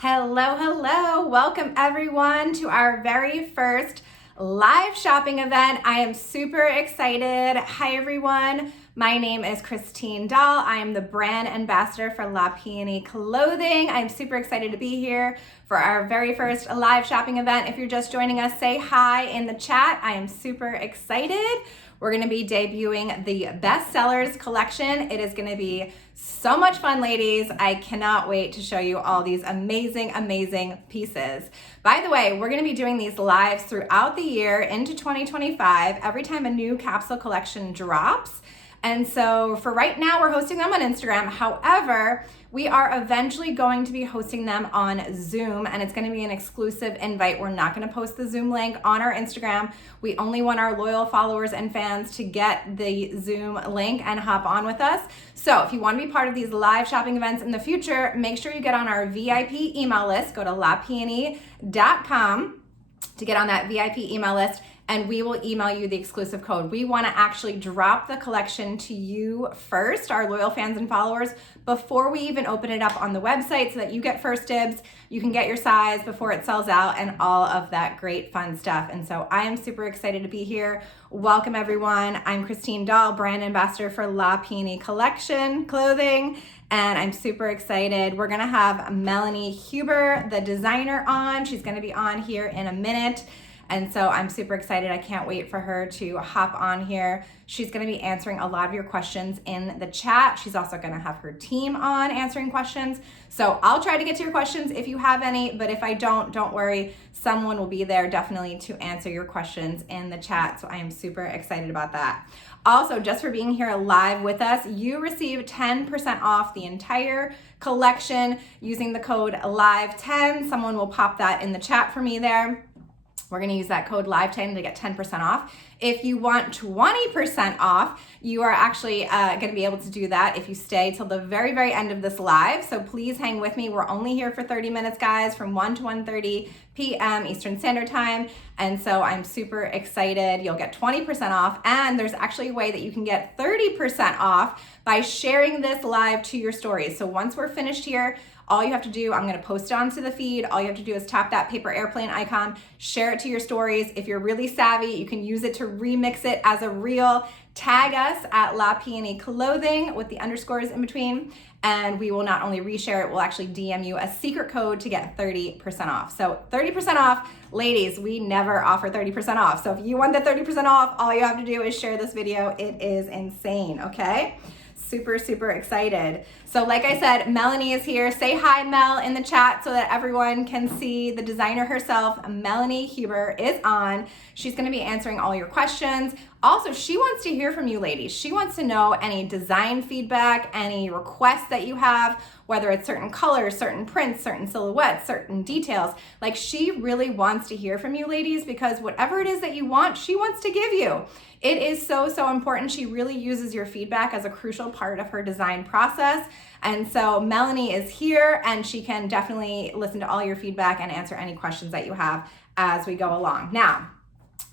Hello, hello. Welcome everyone to our very first live shopping event. I am super excited. Hi everyone. My name is Christine Daal. I am the brand ambassador for La Peony Clothing. I'm super excited to be here for our very first live shopping event. If you're just joining us, say hi in the chat. I am super excited. We're gonna be debuting the bestsellers collection. It is gonna be so much fun, ladies. I cannot wait to show you all these amazing, amazing pieces. By the way, we're gonna be doing these lives throughout the year into 2025, every time a new capsule collection drops. And so for right now, we're hosting them on Instagram. However, we are eventually going to be hosting them on Zoom, and it's gonna be an exclusive invite. We're not gonna post the Zoom link on our Instagram. We only want our loyal followers and fans to get the Zoom link and hop on with us. So if you wanna be part of these live shopping events in the future, make sure you get on our VIP email list. Go to lapeony.com to get on that VIP email list, and we will email you the exclusive code. We want to actually drop the collection to you first, our loyal fans and followers, before we even open it up on the website so that you get first dibs, you can get your size before it sells out, and all of that great fun stuff. And so I am super excited to be here. Welcome everyone. I'm Christine Daal, brand ambassador for La Peony Collection Clothing, and I'm super excited. We're gonna have Melanie Huber, the designer, on. She's gonna be on here in a minute. And so I'm super excited. I can't wait for her to hop on here. She's gonna be answering a lot of your questions in the chat. She's also gonna have her team on answering questions. So I'll try to get to your questions if you have any, but if I don't worry. Someone will be there definitely to answer your questions in the chat. So I am super excited about that. Also, just for being here live with us, you receive 10% off the entire collection using the code LIVE10. Someone will pop that in the chat for me there. We're gonna use that code LIVE10 to get 10% off. If you want 20% off, you are actually gonna be able to do that if you stay till the very, very end of this live. So please hang with me. We're only here for 30 minutes, guys, from 1 to 1:30 p.m. Eastern Standard Time. And so I'm super excited. You'll get 20% off, and there's actually a way that you can get 30% off by sharing this live to your stories. So once we're finished here, all you have to do, I'm gonna post it onto the feed. All you have to do is tap that paper airplane icon, share it to your stories. If you're really savvy, you can use it to remix it as a reel. Tag us at La Peony Clothing with the underscores in between, and we will not only reshare it, we'll actually DM you a secret code to get 30% off. So 30% off, ladies, we never offer 30% off. So if you want the 30% off, all you have to do is share this video. It is insane, okay? Super, super excited. So like I said, Melanie is here. Say hi, Mel, in the chat so that everyone can see the designer herself. Melanie Huber is on. She's gonna be answering all your questions. Also, she wants to hear from you ladies. She wants to know any design feedback, any requests that you have, whether it's certain colors, certain prints, certain silhouettes, certain details. Like, she really wants to hear from you ladies, because whatever it is that you want, she wants to give you. It is so, so important. She really uses your feedback as a crucial part of her design process. And so Melanie is here, and she can definitely listen to all your feedback and answer any questions that you have as we go along. Now,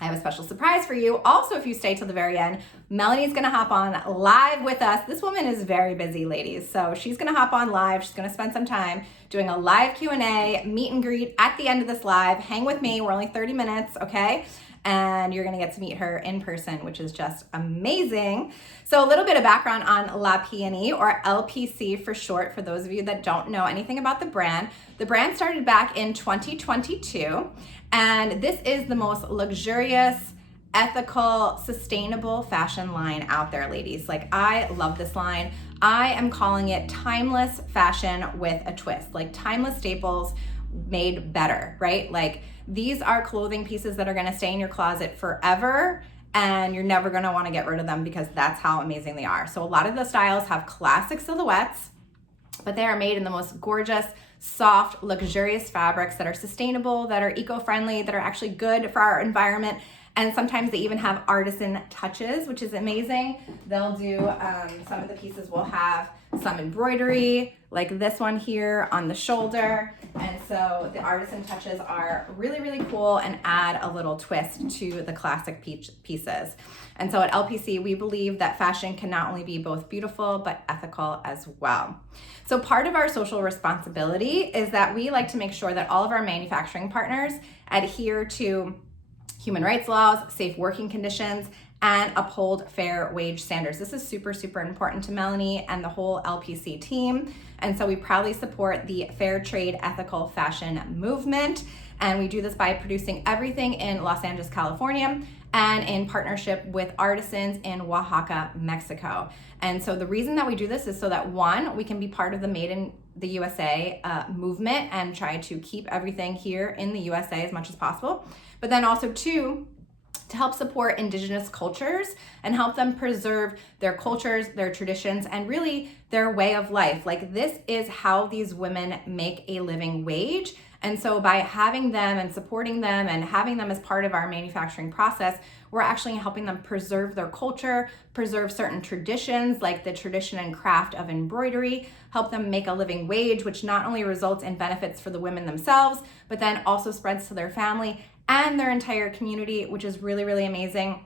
I have a special surprise for you. Also, if you stay till the very end, Melanie's gonna hop on live with us. This woman is very busy, ladies. So she's gonna hop on live. She's gonna spend some time doing a live Q&A, meet and greet at the end of this live. Hang with me, we're only 30 minutes, okay? And you're gonna get to meet her in person, which is just amazing. So a little bit of background on La Peony, or LPC for short, for those of you that don't know anything about the brand. The brand started back in 2022, and this is the most luxurious, ethical, sustainable fashion line out there, ladies. Like, I love this line. I am calling it timeless fashion with a twist, like timeless staples made better, right? Like, these are clothing pieces that are gonna stay in your closet forever, and you're never gonna wanna get rid of them, because that's how amazing they are. So a lot of the styles have classic silhouettes, but they are made in the most gorgeous, soft, luxurious fabrics that are sustainable, that are eco-friendly, that are actually good for our environment, And sometimes they even have artisan touches, which is amazing. They'll do, some of the pieces will have some embroidery, like this one here on the shoulder. And so the artisan touches are really, really cool and add a little twist to the classic pieces. And so at LPC, we believe that fashion can not only be both beautiful, but ethical as well. So part of our social responsibility is that we like to make sure that all of our manufacturing partners adhere to human rights laws, safe working conditions, and uphold fair wage standards. This is super, super important to Melanie and the whole LPC team. And so we proudly support the fair trade ethical fashion movement. And we do this by producing everything in Los Angeles, California, and in partnership with artisans in Oaxaca, Mexico. And so the reason that we do this is so that, one, we can be part of the Made in the USA movement and try to keep everything here in the USA as much as possible. But then also, two, to help support indigenous cultures and help them preserve their cultures, their traditions, and really their way of life. Like, this is how these women make a living wage. And so by having them and supporting them and having them as part of our manufacturing process, we're actually helping them preserve their culture, preserve certain traditions like the tradition and craft of embroidery, help them make a living wage, which not only results in benefits for the women themselves, but then also spreads to their family and their entire community, which is really, really amazing.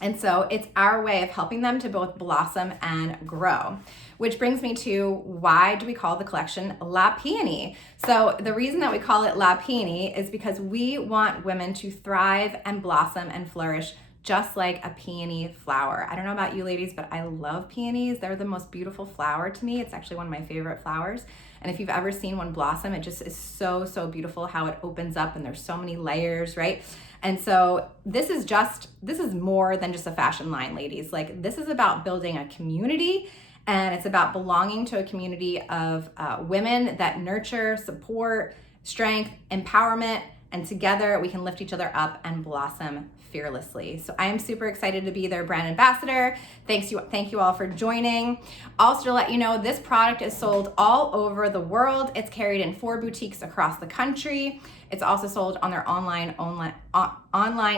And so it's our way of helping them to both blossom and grow, which brings me to, why do we call the collection La Peony? So the reason that we call it La Peony is because we want women to thrive and blossom and flourish just like a peony flower. I don't know about you ladies, but I love peonies. They're the most beautiful flower to me. It's actually one of my favorite flowers. And if you've ever seen one blossom, it just is so, so beautiful how it opens up and there's so many layers, right? And so this is more than just a fashion line, ladies. Like, this is about building a community, and it's about belonging to a community of women that nurture, support, strength, empowerment, and together we can lift each other up and blossom fearlessly. So I am super excited to be their brand ambassador. Thank you all for joining. Also, to let you know, this product is sold all over the world. It's carried in 4 boutiques across the country. It's also sold on their online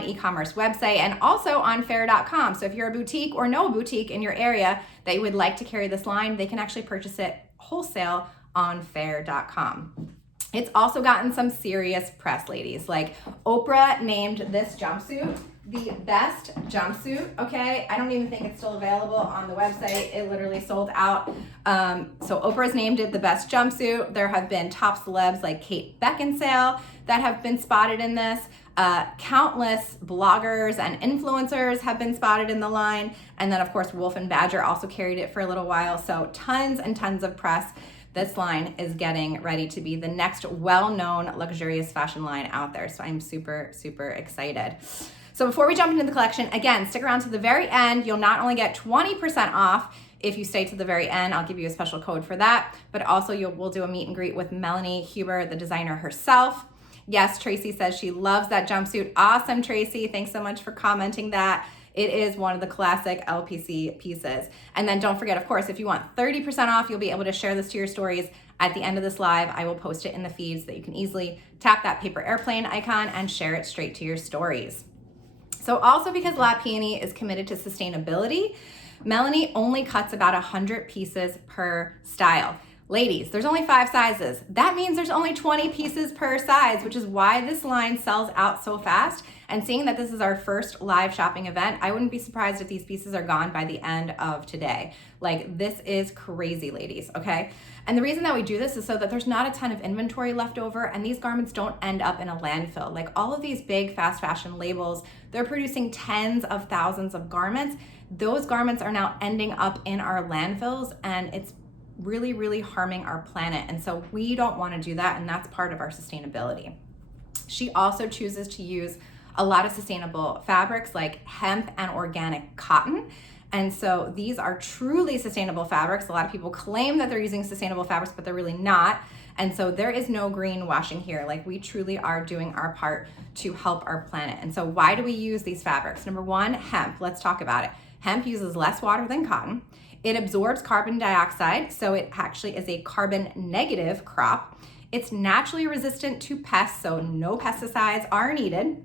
e-commerce website and also on faire.com. So if you're a boutique or know a boutique in your area that you would like to carry this line, they can actually purchase it wholesale on faire.com. It's also gotten some serious press, ladies. Like, Oprah named this jumpsuit the best jumpsuit, okay? I don't even think it's still available on the website. It literally sold out. So Oprah's named it the best jumpsuit. There have been top celebs like Kate Beckinsale that have been spotted in this. Countless bloggers and influencers have been spotted in the line. And then, of course, Wolf and Badger also carried it for a little while. So tons and tons of press. This line is getting ready to be the next well-known luxurious fashion line out there. So I'm super, super excited. So before we jump into the collection, again, stick around to the very end. You'll not only get 20% off if you stay to the very end. I'll give you a special code for that, but also we'll do a meet and greet with Melanie Huber, the designer herself. Yes, Tracy says she loves that jumpsuit. Awesome, Tracy. Thanks so much for commenting that. It is one of the classic LPC pieces. And then don't forget, of course, if you want 30% off, you'll be able to share this to your stories. At the end of this live, I will post it in the feeds so that you can easily tap that paper airplane icon and share it straight to your stories. So also, because La Peony is committed to sustainability, Melanie only cuts about 100 pieces per style. Ladies, there's only 5 sizes. That means there's only 20 pieces per size, which is why this line sells out so fast. And seeing that this is our first live shopping event, I wouldn't be surprised if these pieces are gone by the end of today. Like, this is crazy, ladies, okay? And the reason that we do this is so that there's not a ton of inventory left over and these garments don't end up in a landfill. Like, all of these big fast fashion labels, they're producing tens of thousands of garments. Those garments are now ending up in our landfills, and it's really, really harming our planet. And so we don't want to do that, and that's part of our sustainability. She also chooses to use a lot of sustainable fabrics like hemp and organic cotton. And so these are truly sustainable fabrics. A lot of people claim that they're using sustainable fabrics, but they're really not. And so there is no greenwashing here. Like, we truly are doing our part to help our planet. And so why do we use these fabrics? Number one, hemp. Let's talk about it. Hemp uses less water than cotton. It absorbs carbon dioxide, so it actually is a carbon negative crop. It's naturally resistant to pests, so no pesticides are needed.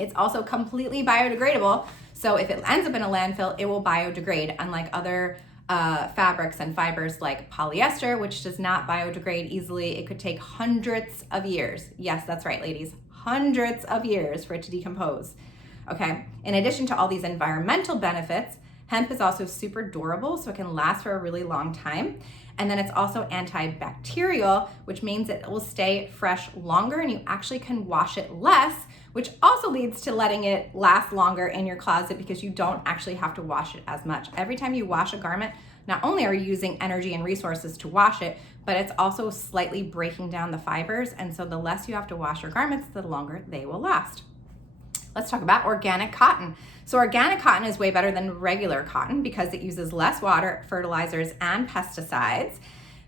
It's also completely biodegradable. So if it ends up in a landfill, it will biodegrade, unlike other fabrics and fibers like polyester, which does not biodegrade easily. It could take hundreds of years. Yes, that's right, ladies, hundreds of years for it to decompose. Okay, in addition to all these environmental benefits, hemp is also super durable, so it can last for a really long time. And then it's also antibacterial, which means it will stay fresh longer and you actually can wash it less, which also leads to letting it last longer in your closet because you don't actually have to wash it as much. Every time you wash a garment, not only are you using energy and resources to wash it, but it's also slightly breaking down the fibers. And so the less you have to wash your garments, the longer they will last. Let's talk about organic cotton. So organic cotton is way better than regular cotton because it uses less water, fertilizers, and pesticides,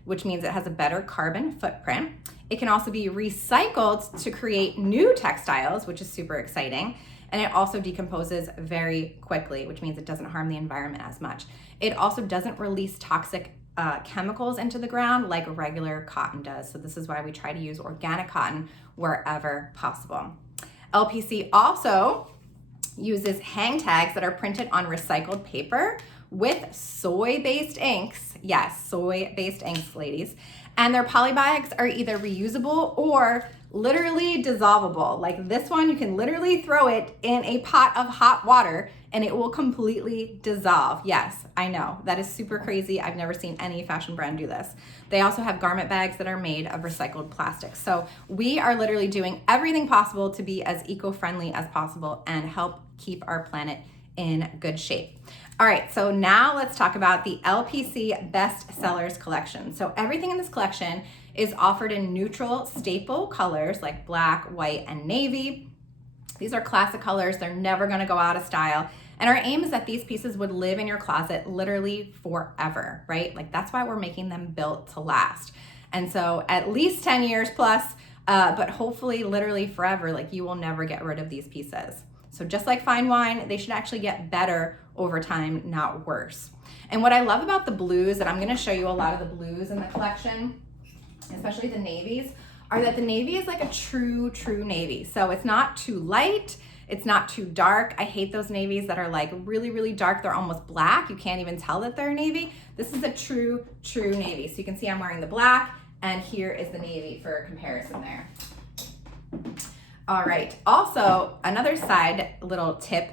which means it has a better carbon footprint. It can also be recycled to create new textiles, which is super exciting. And it also decomposes very quickly, which means it doesn't harm the environment as much. It also doesn't release toxic chemicals into the ground like regular cotton does. So this is why we try to use organic cotton wherever possible. LPC also uses hang tags that are printed on recycled paper with soy-based inks. Yes, soy-based inks, ladies. And their poly bags are either reusable or literally dissolvable. Like this one, you can literally throw it in a pot of hot water and it will completely dissolve. Yes, I know, that is super crazy. I've never seen any fashion brand do this. They also have garment bags that are made of recycled plastic. So we are literally doing everything possible to be as eco-friendly as possible and help keep our planet in good shape. All right, so now let's talk about the LPC Best Sellers collection. So everything in this collection is offered in neutral staple colors like black, white, and navy. These are classic colors. They're never gonna go out of style. And our aim is that these pieces would live in your closet literally forever, right? Like that's why we're making them built to last. And so at least 10 years plus, but hopefully literally forever, like you will never get rid of these pieces. So just like fine wine, they should actually get better over time, not worse. And what I love about the blues, and I'm gonna show you a lot of the blues in the collection, especially the navies, are that the navy is like a true navy. So it's not too light, it's not too dark. I hate those navies that are like really, really dark. They're almost black. You can't even tell that they're a navy. This is a true navy. So you can see I'm wearing the black and here is the navy for comparison there. All right, also another side little tip,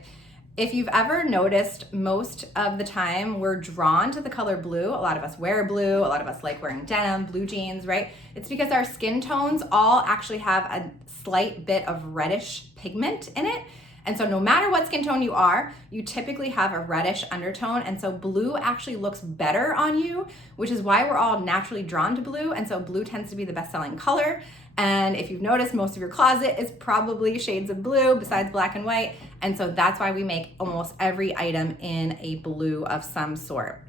if you've ever noticed, most of the time we're drawn to the color blue. A lot of us wear blue, a lot of us like wearing denim, blue jeans, right? It's because our skin tones all actually have a slight bit of reddish pigment in it. And so no matter what skin tone you are, you typically have a reddish undertone. And so blue actually looks better on you, which is why we're all naturally drawn to blue. And so blue tends to be the best-selling color. And if you've noticed, most of your closet is probably shades of blue besides black and white. And so that's why we make almost every item in a blue of some sort.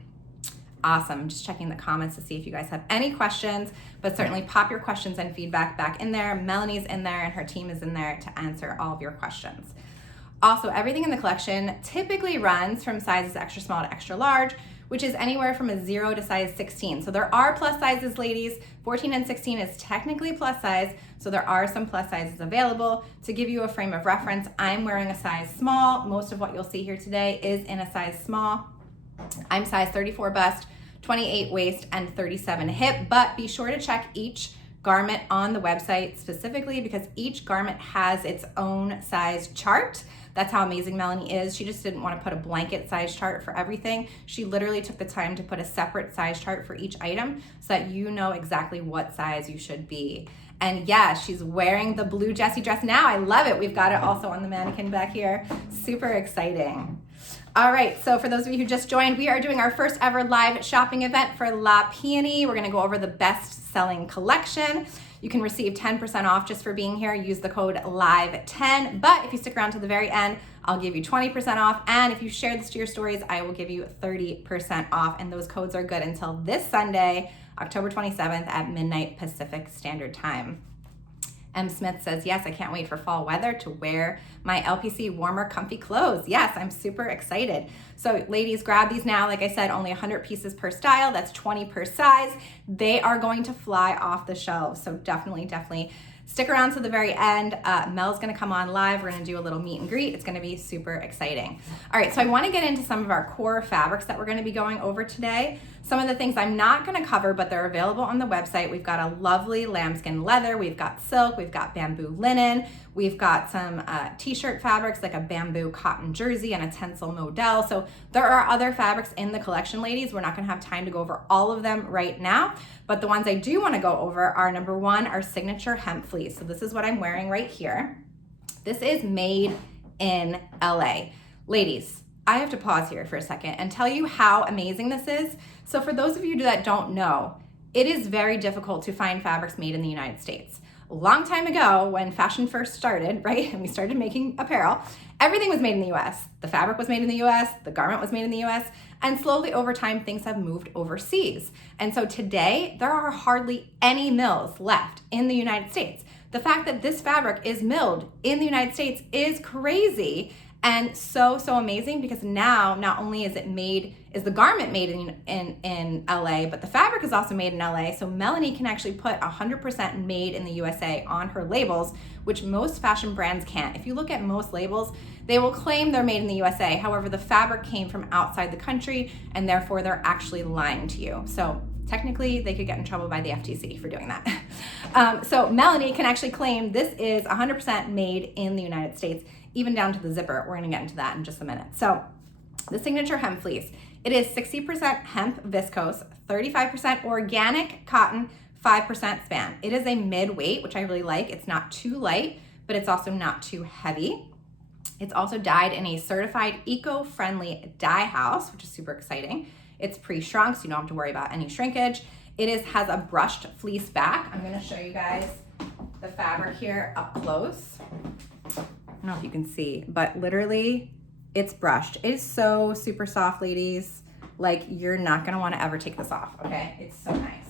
Awesome. Just checking the comments to see if you guys have any questions, but certainly pop your questions and feedback back in there. Melanie's in there and her team is in there to answer all of your questions. Also, everything in the collection typically runs from sizes extra small to extra large, which is anywhere from a 0 to size 16. So there are plus sizes, ladies. 14 and 16 is technically plus size, so there are some plus sizes available. To give you a frame of reference, I'm wearing a size small. Most of what you'll see here today is in a size small. I'm size 34 bust, 28 waist, and 37 hip, but be sure to check each garment on the website specifically because each garment has its own size chart. That's how amazing Melanie is. She just didn't want to put a blanket size chart for everything. She literally took the time to put a separate size chart for each item so that you know exactly what size you should be. And yeah, she's wearing the blue Jessie dress now. I love it. We've got it also on the mannequin back here. Super exciting. All right, so for those of you who just joined, we are doing our first ever live shopping event for La Peony. We're gonna go over the best selling collection. You can receive 10% off just for being here. Use the code LIVE10, but if you stick around to the very end, I'll give you 20% off. And if you share this to your stories, I will give you 30% off. And those codes are good until this Sunday, October 27th at midnight Pacific Standard Time. M. Smith says, yes, I can't wait for fall weather to wear my LPC warmer, comfy clothes. Yes, I'm super excited. So ladies, grab these now. Like I said, only 100 pieces per style. That's 20 per size. They are going to fly off the shelves. So definitely Stick around to the very end. Mel's gonna come on live. We're gonna do a little meet and greet. It's gonna be super exciting. All right, so I wanna get into some of our core fabrics that we're gonna be going over today. Some of the things I'm not gonna cover, but they're available on the website. We've got a lovely lambskin leather, we've got silk, we've got bamboo linen, we've got some t-shirt fabrics like a bamboo cotton jersey and a tencel modal. So there are other fabrics in the collection, ladies. We're not gonna have time to go over all of them right now, but the ones I do wanna go over are number one, our signature hemp fleece. So this is what I'm wearing right here. This is made in LA. Ladies, I have to pause here for a second and tell you how amazing this is. So for those of you that don't know, it is very difficult to find fabrics made in the United States. A long time ago, when fashion first started, right, and we started making apparel, everything was made in the US. The fabric was made in the US, the garment was made in the US, and slowly over time, things have moved overseas. And so today, there are hardly any mills left in the United States. The fact that this fabric is milled in the United States is crazy and so amazing, because now not only is the garment made in LA, but the fabric is also made in LA. So Melanie can actually put 100% made in the USA on her labels, which most fashion brands can't. If you look at most labels, they will claim they're made in the USA. However, the fabric came from outside the country, and therefore they're actually lying to you. So technically, they could get in trouble by the FTC for doing that. So Melanie can actually claim this is 100% made in the United States, even down to the zipper. We're gonna get into that in just a minute. So the signature hemp fleece, it is 60% hemp viscose, 35% organic cotton, 5% span. It is a mid-weight, which I really like. It's not too light, but it's also not too heavy. It's also dyed in a certified eco-friendly dye house, which is super exciting. It's pre-shrunk, so you don't have to worry about any shrinkage. Has a brushed fleece back. I'm gonna show you guys the fabric here up close. I don't know if you can see, but literally it's brushed. It is so super soft, ladies. Like, you're not gonna wanna ever take this off, okay? It's so nice.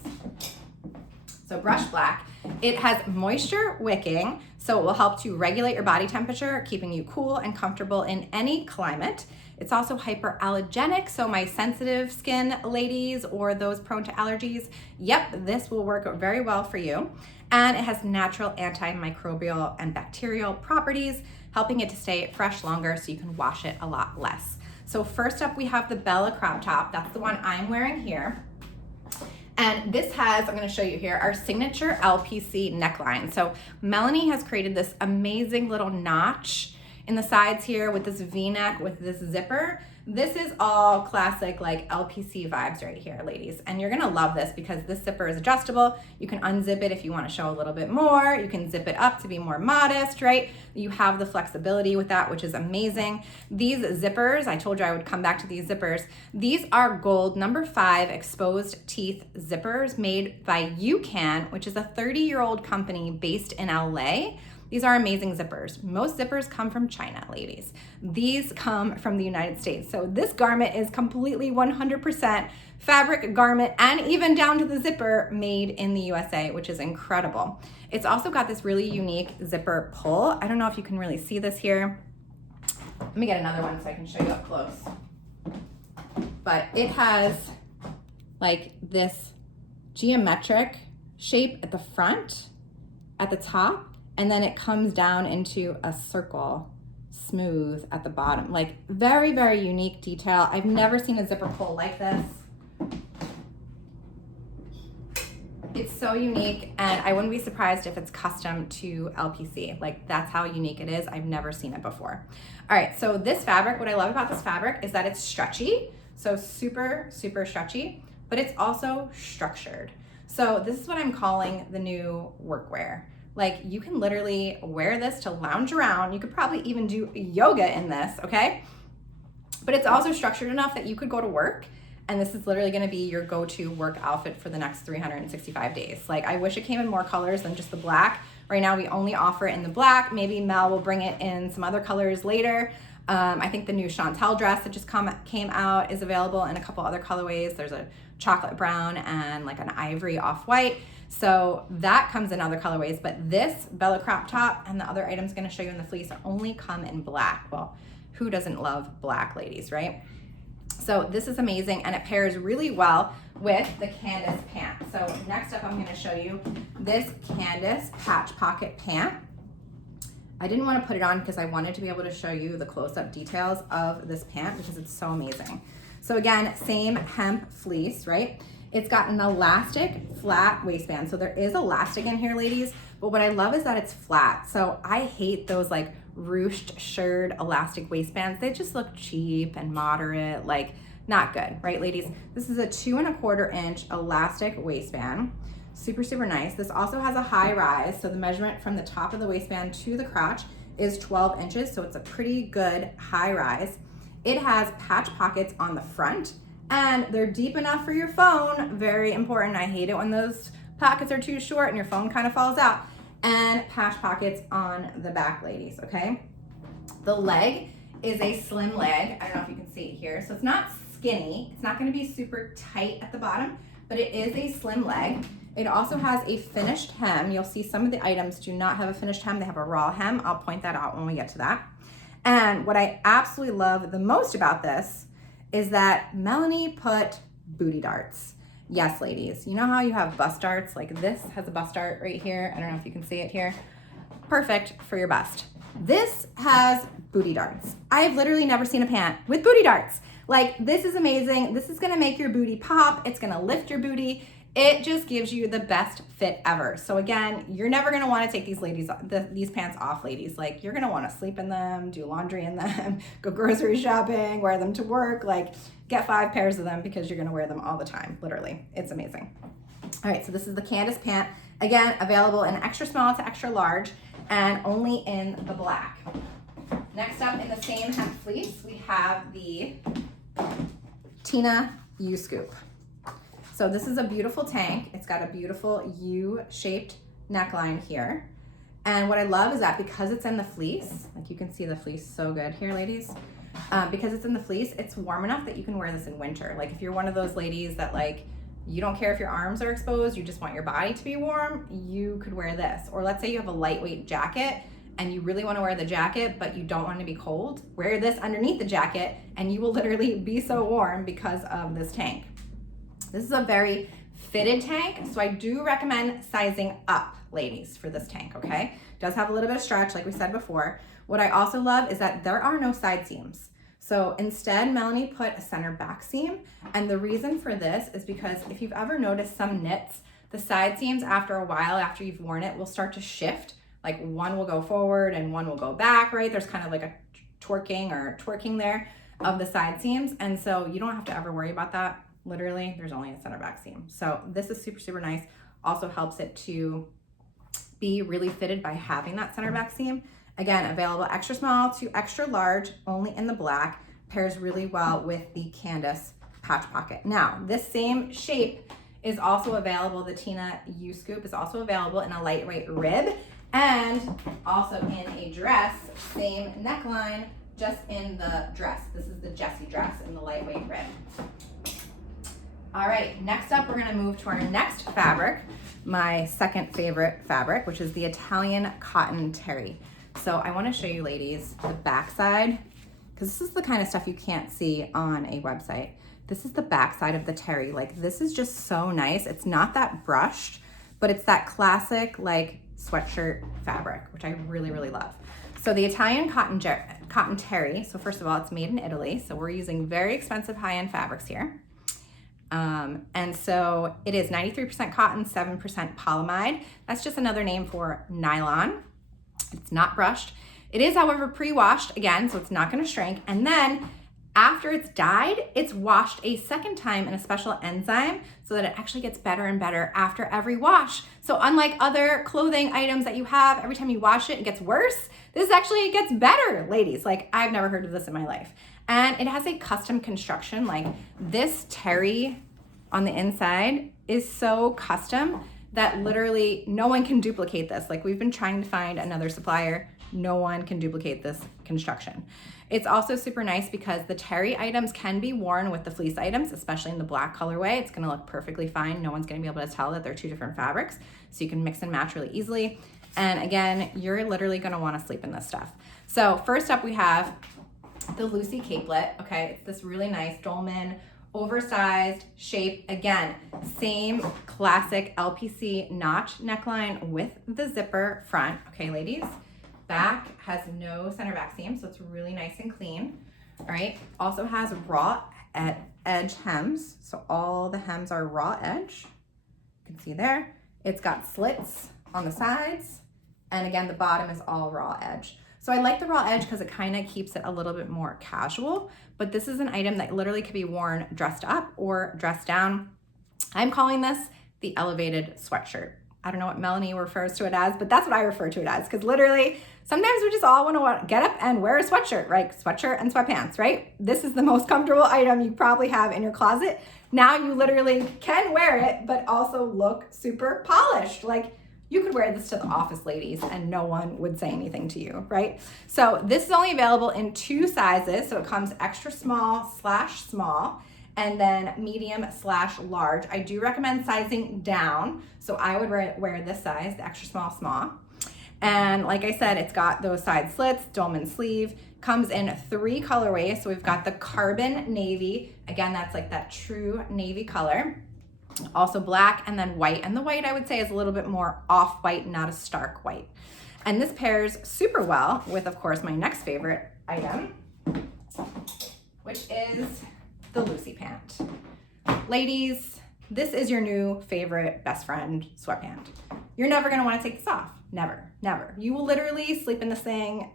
So brushed black. It has moisture wicking, so it will help to regulate your body temperature, keeping you cool and comfortable in any climate. It's also hyperallergenic, so my sensitive skin ladies or those prone to allergies, yep, this will work very well for you. And it has natural antimicrobial and bacterial properties, helping it to stay fresh longer so you can wash it a lot less. So first up, we have the Bella crop top. That's the one I'm wearing here. And this has, I'm gonna show you here, our signature LPC neckline. So Melanie has created this amazing little notch in the sides here with this V-neck with this zipper. This is all classic like LPC vibes right here, ladies. And you're gonna love this because this zipper is adjustable. You can unzip it if you wanna show a little bit more. You can zip it up to be more modest, right? You have the flexibility with that, which is amazing. These zippers, I told you I would come back to these zippers. These are gold number 5 exposed teeth zippers made by UCAN, which is a 30-year-old company based in LA. These are amazing zippers. Most zippers come from China, ladies. These come from the United States. So this garment is completely 100% fabric garment, and even down to the zipper made in the USA, which is incredible. It's also got this really unique zipper pull. I don't know if you can really see this here. Let me get another one so I can show you up close. But it has like this geometric shape at the front, at the top, and then it comes down into a circle, smooth at the bottom. Like very, very unique detail. I've never seen a zipper pull like this. It's so unique, and I wouldn't be surprised if it's custom to LPC. Like, that's how unique it is. I've never seen it before. All right, so this fabric, what I love about this fabric is that it's stretchy, so super, super stretchy, but it's also structured. So this is what I'm calling the new workwear. Like, you can literally wear this to lounge around. You could probably even do yoga in this, okay? But it's also structured enough that you could go to work, and this is literally gonna be your go-to work outfit for the next 365 days. Like, I wish it came in more colors than just the black. Right now, we only offer it in the black. Maybe Mel will bring it in some other colors later. I think the new Chantel dress that just came out is available in a couple other colorways. There's a chocolate brown and like an ivory off-white. So that comes in other colorways, but this Bella crop top and the other items I'm gonna show you in the fleece only come in black. Well, who doesn't love black, ladies, right? So this is amazing, and it pairs really well with the Candace pant. So next up, I'm gonna show you this Candace patch pocket pant. I didn't want to put it on because I wanted to be able to show you the close-up details of this pant because it's so amazing. So again, same hemp fleece, right? It's got an elastic flat waistband. So there is elastic in here, ladies, but what I love is that it's flat. So I hate those like ruched shirred elastic waistbands. They just look cheap and moderate, like not good, right, ladies? This is a 2 1/4 inch elastic waistband. Super, super nice. This also has a high rise. So the measurement from the top of the waistband to the crotch is 12 inches. So it's a pretty good high rise. It has patch pockets on the front and they're deep enough for your phone. Very important. I hate it when those pockets are too short and your phone kind of falls out. And patch pockets on the back, ladies, okay? The leg is a slim leg. I don't know if you can see it here. So it's not skinny. It's not gonna be super tight at the bottom, but it is a slim leg. It also has a finished hem. You'll see some of the items do not have a finished hem. They have a raw hem. I'll point that out when we get to that. And what I absolutely love the most about this is that Melanie put booty darts. Yes, ladies, you know how you have bust darts? Like this has a bust dart right here. I don't know if you can see it here. Perfect for your bust. This has booty darts. I've literally never seen a pant with booty darts. Like, this is amazing. This is gonna make your booty pop. It's gonna lift your booty. It just gives you the best fit ever. So again, you're never gonna wanna take these pants off, ladies. Like, you're gonna wanna sleep in them, do laundry in them, go grocery shopping, wear them to work. Like, get 5 pairs of them because you're gonna wear them all the time, literally. It's amazing. All right, so this is the Candace pant. Again, available in extra small to extra large and only in the black. Next up, in the same hemp fleece, we have the Tina U-Scoop. So this is a beautiful tank. It's got a beautiful U-shaped neckline here. And what I love is that because it's in the fleece, like you can see the fleece so good here, ladies. Because it's in the fleece, it's warm enough that you can wear this in winter. Like if you're one of those ladies that like, you don't care if your arms are exposed, you just want your body to be warm, you could wear this. Or let's say you have a lightweight jacket and you really want to wear the jacket, but you don't want to be cold, wear this underneath the jacket and you will literally be so warm because of this tank. This is a very fitted tank, so I do recommend sizing up, ladies, for this tank, okay? It does have a little bit of stretch, like we said before. What I also love is that there are no side seams. So instead, Melanie put a center back seam, and the reason for this is because if you've ever noticed some knits, the side seams after a while, after you've worn it, will start to shift. Like one will go forward and one will go back, right? There's kind of like a twerking there of the side seams, and so you don't have to ever worry about that. Literally, there's only a center back seam. So this is super, super nice. Also helps it to be really fitted by having that center back seam. Again, available extra small to extra large, only in the black. Pairs really well with the Candace patch pocket. Now, this same shape is also available. The Tina U-Scoop is also available in a lightweight rib and also in a dress, same neckline, just in the dress. This is the Jessie dress in the lightweight rib. All right, next up, we're gonna move to our next fabric, my second favorite fabric, which is the Italian cotton terry. So I wanna show you, ladies, the backside, because this is the kind of stuff you can't see on a website. This is the backside of the terry. Like, this is just so nice. It's not that brushed, but it's that classic, like, sweatshirt fabric, which I really, really love. So the Italian cotton terry, so first of all, it's made in Italy, so we're using very expensive high-end fabrics here. And so it is 93% cotton, 7% polyamide. That's just another name for nylon. It's not brushed. It is, however, pre-washed again, so it's not gonna shrink. And then after it's dyed, it's washed a second time in a special enzyme so that it actually gets better and better after every wash. So unlike other clothing items that you have, every time you wash it, it gets worse. This actually gets better, ladies. Like, I've never heard of this in my life. And it has a custom construction. Like, this terry on the inside is so custom that literally no one can duplicate this. Like, we've been trying to find another supplier. No one can duplicate this construction. It's also super nice because the terry items can be worn with the fleece items, especially in the black colorway. It's gonna look perfectly fine. No one's gonna be able to tell that they're two different fabrics. So you can mix and match really easily. And again, you're literally gonna wanna sleep in this stuff. So first up, we have the Lucy capelet, okay? It's this really nice dolman, oversized shape. Again, same classic LPC notch neckline with the zipper front, okay, ladies? Back has no center back seam, so it's really nice and clean, all right? Also has raw edge hems, so all the hems are raw edge. You can see there. It's got slits on the sides, and again, the bottom is all raw edge. So I like the raw edge because it kind of keeps it a little bit more casual, but this is an item that literally could be worn dressed up or dressed down. I'm calling this the elevated sweatshirt. I don't know what Melanie refers to it as, but that's what I refer to it as, because literally sometimes we just all want to get up and wear a sweatshirt, right? Sweatshirt and sweatpants, right? This is the most comfortable item you probably have in your closet. Now you literally can wear it, but also look super polished. Like, you could wear this to the office, ladies, and no one would say anything to you, right? So this is only available in 2 sizes. So it comes extra small/small, and then medium/large. I do recommend sizing down. So I would wear this size, the extra small. And like I said, it's got those side slits, dolman sleeve, comes in 3 colorways. So we've got the carbon navy. Again, that's like that true navy color. Also black, and then white. And the white, I would say, is a little bit more off-white, not a stark white. And this pairs super well with, of course, my next favorite item, which is the Lucy pant. Ladies, this is your new favorite best friend sweatpant. You're never gonna wanna take this off. Never. You will literally sleep in this thing,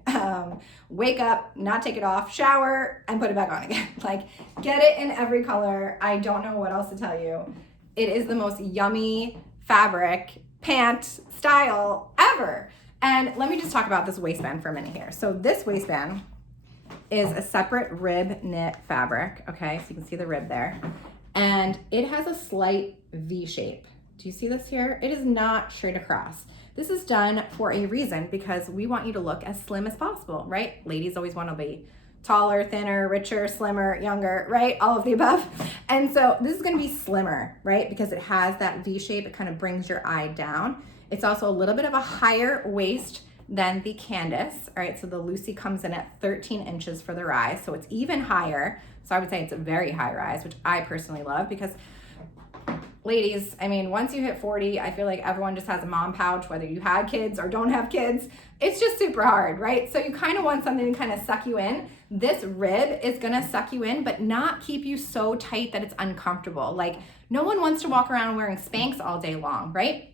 wake up, not take it off, shower, and put it back on again. Like, get it in every color. I don't know what else to tell you. It is the most yummy fabric pant style ever. And let me just talk about this waistband for a minute here. So this waistband is a separate rib knit fabric, okay? So you can see the rib there. And it has a slight V shape. Do you see this here? It is not straight across. This is done for a reason, because we want you to look as slim as possible, right? Ladies always want to be taller, thinner, richer, slimmer, younger, right? All of the above. And so this is going to be slimmer, right? Because it has that V shape. It kind of brings your eye down. It's also a little bit of a higher waist than the Candace. All right, so the Lucy comes in at 13 inches for the rise. So it's even higher. So I would say it's a very high rise, which I personally love, because ladies, I mean, once you hit 40, I feel like everyone just has a mom pouch, whether you had kids or don't have kids. It's just super hard, right? So you kind of want something to kind of suck you in. This rib is gonna suck you in, but not keep you so tight that it's uncomfortable. Like, no one wants to walk around wearing Spanx all day long, right?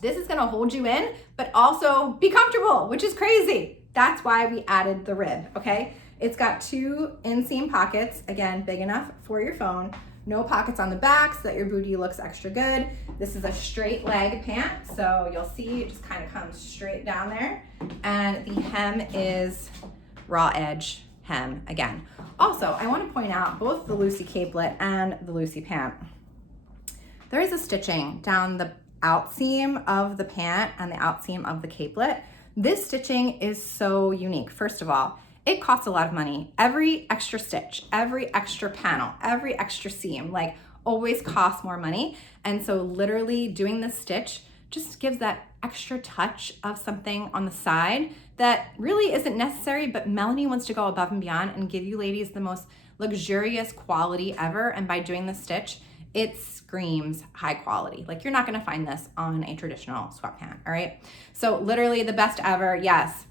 This is gonna hold you in, but also be comfortable, which is crazy. That's why we added the rib, okay? It's got 2 inseam pockets, again, big enough for your phone. No pockets on the back so that your booty looks extra good. This is a straight leg pant, so you'll see it just kind of comes straight down there. And the hem is raw edge hem again. Also, I want to point out both the Lucy capelet and the Lucy pant. There is a stitching down the outseam of the pant and the outseam of the capelet. This stitching is so unique. First of all, it costs a lot of money. Every extra stitch, every extra panel, every extra seam, like, always costs more money. And so literally doing this stitch just gives that extra touch of something on the side that really isn't necessary, but Melanie wants to go above and beyond and give you ladies the most luxurious quality ever. And by doing this stitch, it screams high quality. Like, you're not gonna find this on a traditional sweatpant, all right? So literally the best ever, yes.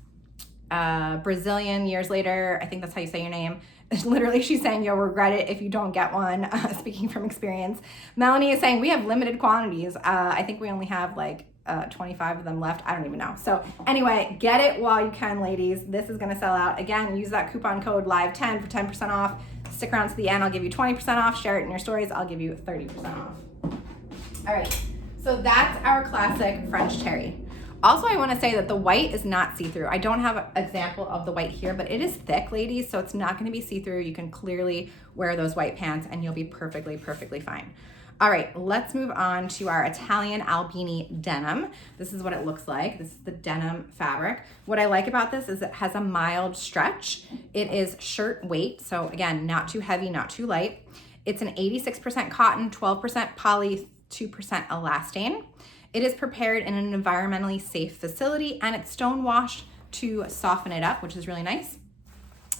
Brazilian years later, I think that's how you say your name. Literally, she's saying you'll regret it if you don't get one, speaking from experience. Melanie is saying we have limited quantities. I think we only have like 25 of them left. I don't even know. So anyway, get it while you can, ladies. This is gonna sell out. Again, use that coupon code LIVE10 for 10% off. Stick around to the end, I'll give you 20% off. Share it in your stories, I'll give you 30% off. All right, so that's our classic French terry. Also, I want to say that the white is not see-through. I don't have an example of the white here, but it is thick, ladies, so it's not going to be see-through. You can clearly wear those white pants and you'll be perfectly fine. All right, let's move on to our Italian Albini denim. This is what it looks like. This is the denim fabric. What I like about this is it has a mild stretch. It is shirt weight, so again, not too heavy, not too light. It's an 86% cotton, 12% poly, 2% elastane. It is prepared in an environmentally safe facility, and it's stone washed to soften it up, which is really nice.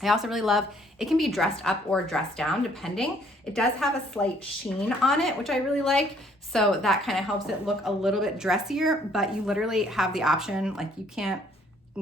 I also really love, it can be dressed up or dressed down depending. It does have a slight sheen on it, which I really like. So that kind of helps it look a little bit dressier, but you literally have the option, like you can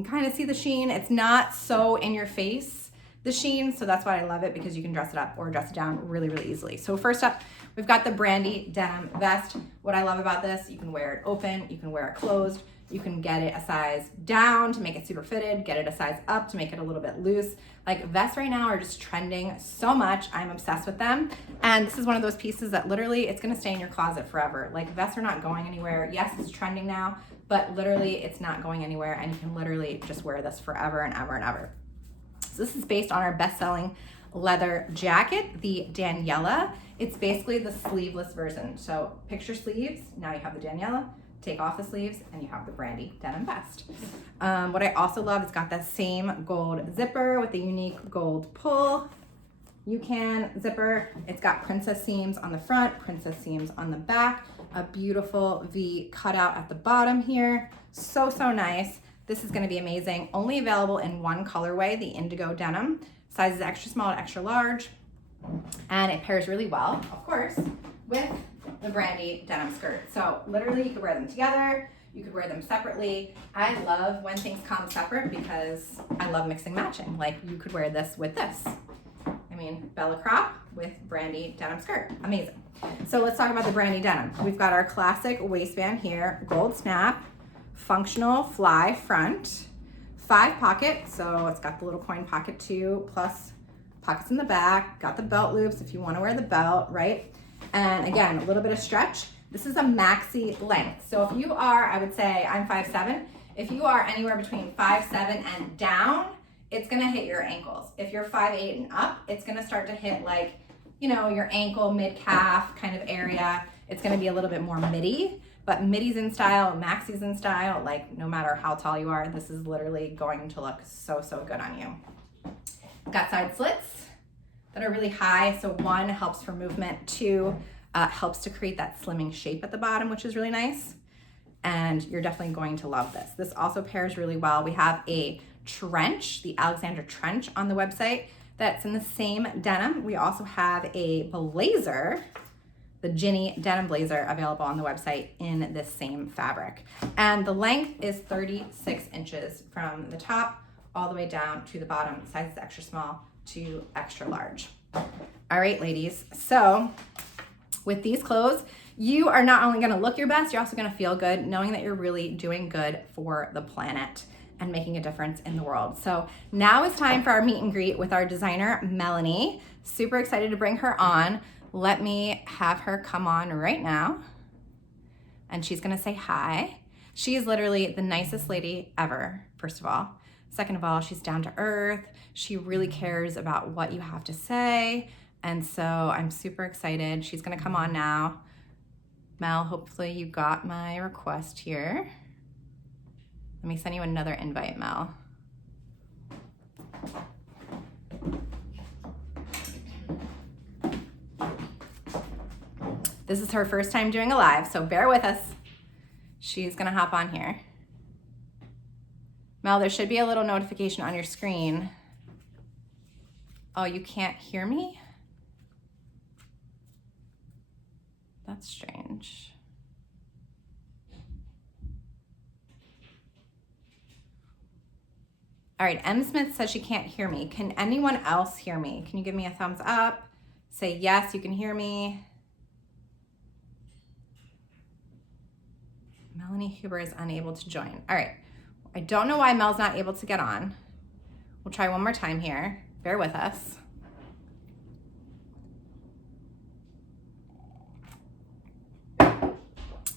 kind of see the sheen. It's not so in your face, the sheen. So that's why I love it, because you can dress it up or dress it down really, really easily. So first up, we've got the Brandy denim vest. What I love about this, you can wear it open, you can wear it closed. You can get it a size down to make it super fitted, get it a size up to make it a little bit loose. Like vests right now are just trending so much. I'm obsessed with them. And this is one of those pieces that literally it's gonna stay in your closet forever. Like vests are not going anywhere. Yes, it's trending now, but literally it's not going anywhere, and you can literally just wear this forever and ever and ever. So this is based on our best-selling leather jacket, the Daniela. It's basically the sleeveless version. So picture sleeves, now you have the Daniela. Take off the sleeves and you have the Brandy denim vest. What I also love, it's got that same gold zipper with the unique gold pull. You can zipper. It's got princess seams on the front, princess seams on the back, a beautiful V cutout at the bottom here. So, so nice. This is gonna be amazing. Only available in one colorway, the indigo denim. Size is extra small to extra large. And it pairs really well, of course, with the Brandy denim skirt. So literally you could wear them together, you could wear them separately. I love when things come separate because I love mixing matching. Like you could wear this with this. I mean, Bella crop with Brandy denim skirt, amazing. So let's talk about the Brandy denim. We've got our classic waistband here, gold snap, functional fly front, 5 pocket. So it's got the little coin pocket too, plus pockets in the back, got the belt loops if you want to wear the belt, right? And again, a little bit of stretch. This is a maxi length. So if you are, I would say I'm 5'7". If you are anywhere between 5'7" and down, it's gonna hit your ankles. If you're 5'8" and up, it's gonna start to hit like, you know, your ankle, mid-calf kind of area. It's gonna be a little bit more midi, but midi's in style, maxi's in style. Like no matter how tall you are, this is literally going to look so, so good on you. Got side slits that are really high. So 1 helps for movement, 2 helps to create that slimming shape at the bottom, which is really nice. And you're definitely going to love this. This also pairs really well. We have a trench, the Alexandra trench on the website that's in the same denim. We also have a blazer, the Ginny denim blazer, available on the website in this same fabric. And the length is 36 inches from the top all the way down to the bottom. Size is extra small to extra large. All right, ladies. So with these clothes, you are not only gonna look your best, you're also gonna feel good, knowing that you're really doing good for the planet and making a difference in the world. So now it's time for our meet and greet with our designer, Melanie. Super excited to bring her on. Let me have her come on right now. And she's gonna say hi. She is literally the nicest lady ever, first of all. Second of all, she's down to earth. She really cares about what you have to say. And so I'm super excited. She's gonna come on now. Mel, hopefully you got my request here. Let me send you another invite, Mel. This is her first time doing a live, so bear with us. She's gonna hop on here. Mel, there should be a little notification on your screen. Oh, you can't hear me? That's strange. All right, M. Smith says she can't hear me. Can anyone else hear me? Can you give me a thumbs up? Say yes, you can hear me. Melanie Huber is unable to join. All right, I don't know why Mel's not able to get on. We'll try one more time here. Bear with us.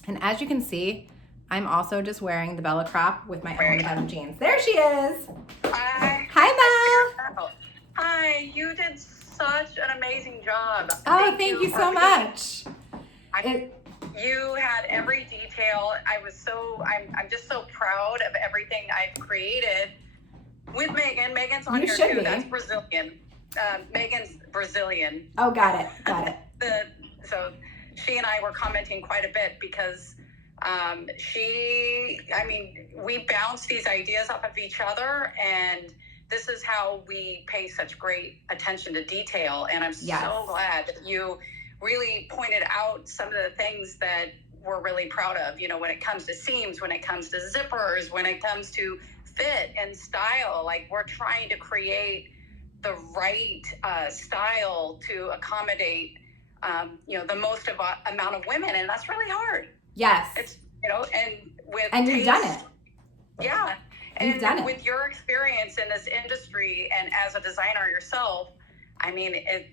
And as you can see, I'm also just wearing the Bella crop with my own denim jeans. There she is. Hi. Hi, Mel. Hi, you did such an amazing job. Oh, thank you so much. You had every detail. I'm just so proud of everything I've created with Megan. Megan's on here too. That's Brazilian. Megan's Brazilian. Oh, got it. So she and I were commenting quite a bit because we bounce these ideas off of each other, and this is how we pay such great attention to detail. And I'm so glad that you really pointed out some of the things that we're really proud of, you know, when it comes to seams, when it comes to zippers, when it comes to fit and style. Like, we're trying to create the right style to accommodate, you know, the most amount of women. And that's really hard. Yes. It's, you know, and you've done it. Yeah. And with your experience in this industry and as a designer yourself, I mean, it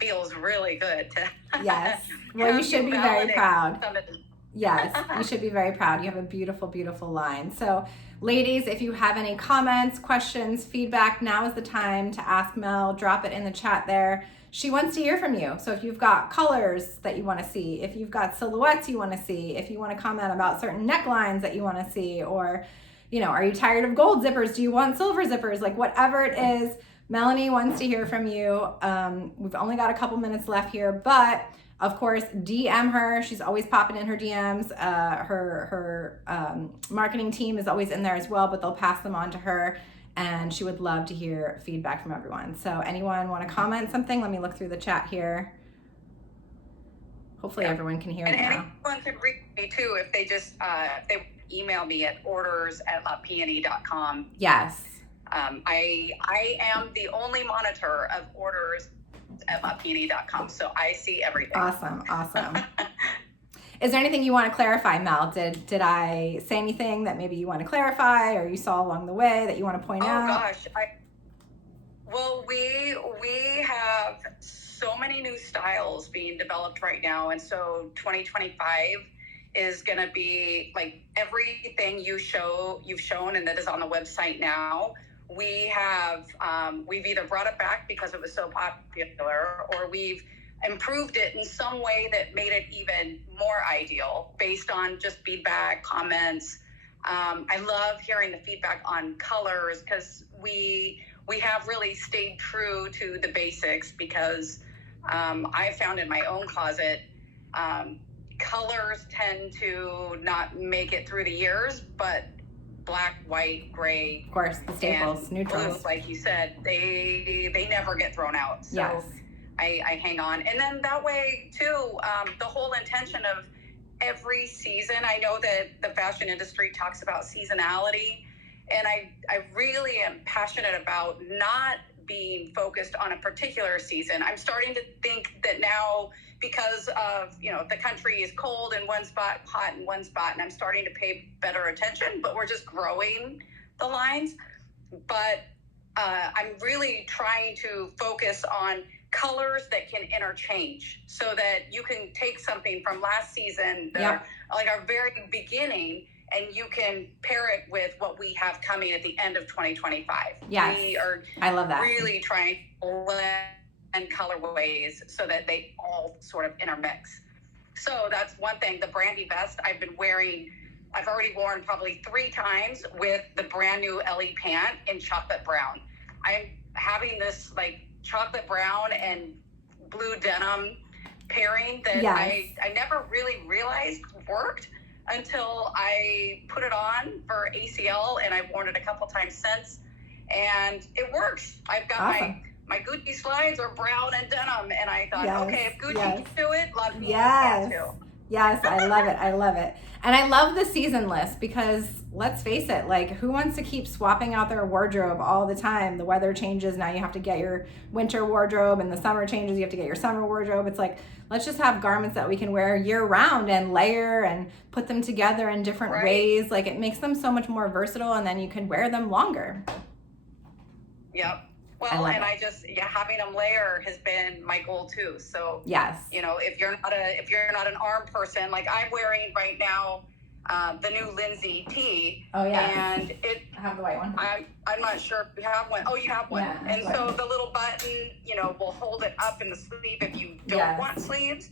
feels really good to. Yes. Well, you should be very proud. Yes, you should be very proud. You have a beautiful, beautiful line. So, ladies, if you have any comments, questions, feedback, now is the time to ask Mel. Drop it in the chat there. She wants to hear from you. So if you've got colors that you want to see, if you've got silhouettes you want to see, if you want to comment about certain necklines that you want to see, or, you know, are you tired of gold zippers? Do you want silver zippers? Like, whatever it is, Melanie wants to hear from you. We've only got a couple minutes left here, but of course, DM her. She's always popping in her DMs. Her marketing team is always in there as well, but they'll pass them on to her. And she would love to hear feedback from everyone. So anyone want to comment something? Let me look through the chat here. Hopefully everyone can hear me now. And anyone can reach me too if they just they email me at orders@lapeony.com. Yes. I am the only monitor of orders at lapeony.com, so I see everything. Awesome. Is there anything you want to clarify, Mel? Did I say anything that maybe you want to clarify, or you saw along the way that you want to point out? Oh gosh, well, we have so many new styles being developed right now, and so 2025 is going to be like everything you've shown and that is on the website now. We have we've either brought it back because it was so popular, or we've improved it in some way that made it even more ideal based on just feedback, comments. I love hearing the feedback on colors, because we have really stayed true to the basics, because I found in my own closet, colors tend to not make it through the years, but black, white, gray, of course, the staples, neutrals, blue, like you said, they never get thrown out. So yes. I hang on. And then that way too, the whole intention of every season, I know that the fashion industry talks about seasonality, and I really am passionate about not being focused on a particular season. I'm starting to think that now, because of, you know, the country is cold in one spot, hot in one spot, and I'm starting to pay better attention, but we're just growing the lines. But I'm really trying to focus on colors that can interchange, so that you can take something from last season, like our very beginning, and you can pair it with what we have coming at the end of 2025. Yes. We are really trying to blend colorways so that they all sort of intermix. So that's one thing. The Brandy vest I've already worn probably 3 times with the brand new Ellie pant in chocolate brown. I'm having this like chocolate brown and blue denim pairing that I never really realized worked until I put it on for ACL, and I've worn it a couple times since, and it works. I've got my Gucci slides are brown and denim, and I thought, okay, if Gucci can do it, a lot of people can too. Yes, I love it. I love it. And I love the season list, because let's face it, like, who wants to keep swapping out their wardrobe all the time? The weather changes. Now you have to get your winter wardrobe, and the summer changes. You have to get your summer wardrobe. It's like, let's just have garments that we can wear year round and layer and put them together in different ways. Like, it makes them so much more versatile, and then you can wear them longer. Yep. Well, and having them layer has been my goal too. So yes, you know, if you're not an arm person, like I'm wearing right now, the new Lindsay tee. Oh yeah. And I have the white one. I'm not sure if you have one. Oh, you have one. Yeah, and so the little button, you know, will hold it up in the sleeve if you don't want sleeves,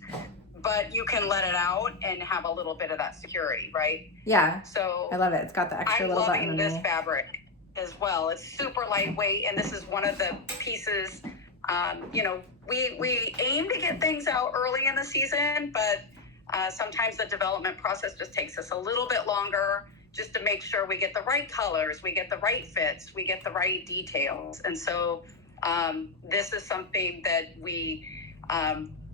but you can let it out and have a little bit of that security, right? Yeah. So I love it. It's got the extra little button. I'm loving this fabric as well. It's super lightweight, and this is one of the pieces, you know, we aim to get things out early in the season, but sometimes the development process just takes us a little bit longer. just to make sure we get the right colors, we get the right fits, we get the right details. And so this is something that we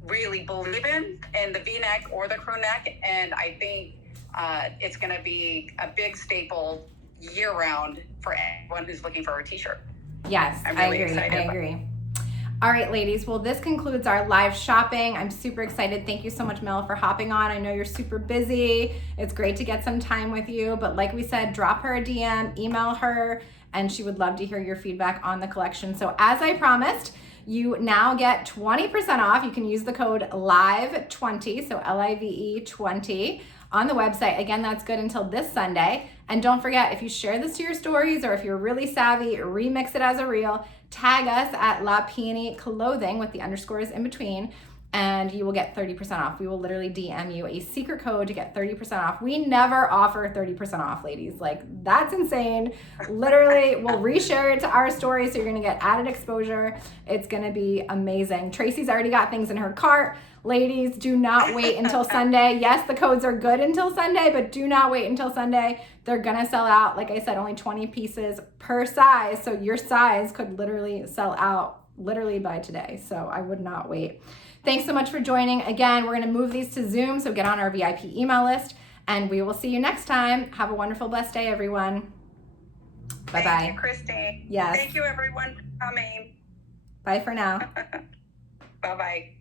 really believe in the V-neck or the crew neck. And I think it's going to be a big staple year round for anyone who's looking for a t-shirt. Yes, I'm really I excited. agree. All right, ladies. Well, this concludes our live shopping. I'm super excited. Thank you so much, Mel, for hopping on. I know you're super busy. It's great to get some time with you. But like we said, drop her a DM, email her, and she would love to hear your feedback on the collection. So as I promised, you now get 20% off. You can use the code LIVE20, so LIVE 20 on the website. Again, that's good until this Sunday. And don't forget, if you share this to your stories, or if you're really savvy, remix it as a reel, tag us at La Peony Clothing with the underscores in between, and you will get 30% off. We will literally DM you a secret code to get 30% off. We never offer 30% off, ladies. Like, that's insane. Literally, we'll reshare it to our story, so you're gonna get added exposure. It's gonna be amazing. Tracy's already got things in her cart. Ladies, do not wait until Sunday. Yes, the codes are good until Sunday, but do not wait until Sunday. They're gonna sell out. Like I said, only 20 pieces per size. So your size could literally sell out literally by today. So I would not wait. Thanks so much for joining. Again, we're gonna move these to Zoom, so get on our VIP email list, and we will see you next time. Have a wonderful, blessed day, everyone. Bye-bye. Thank you, Christine. Yes. Thank you, everyone, for coming. Bye for now. Bye-bye.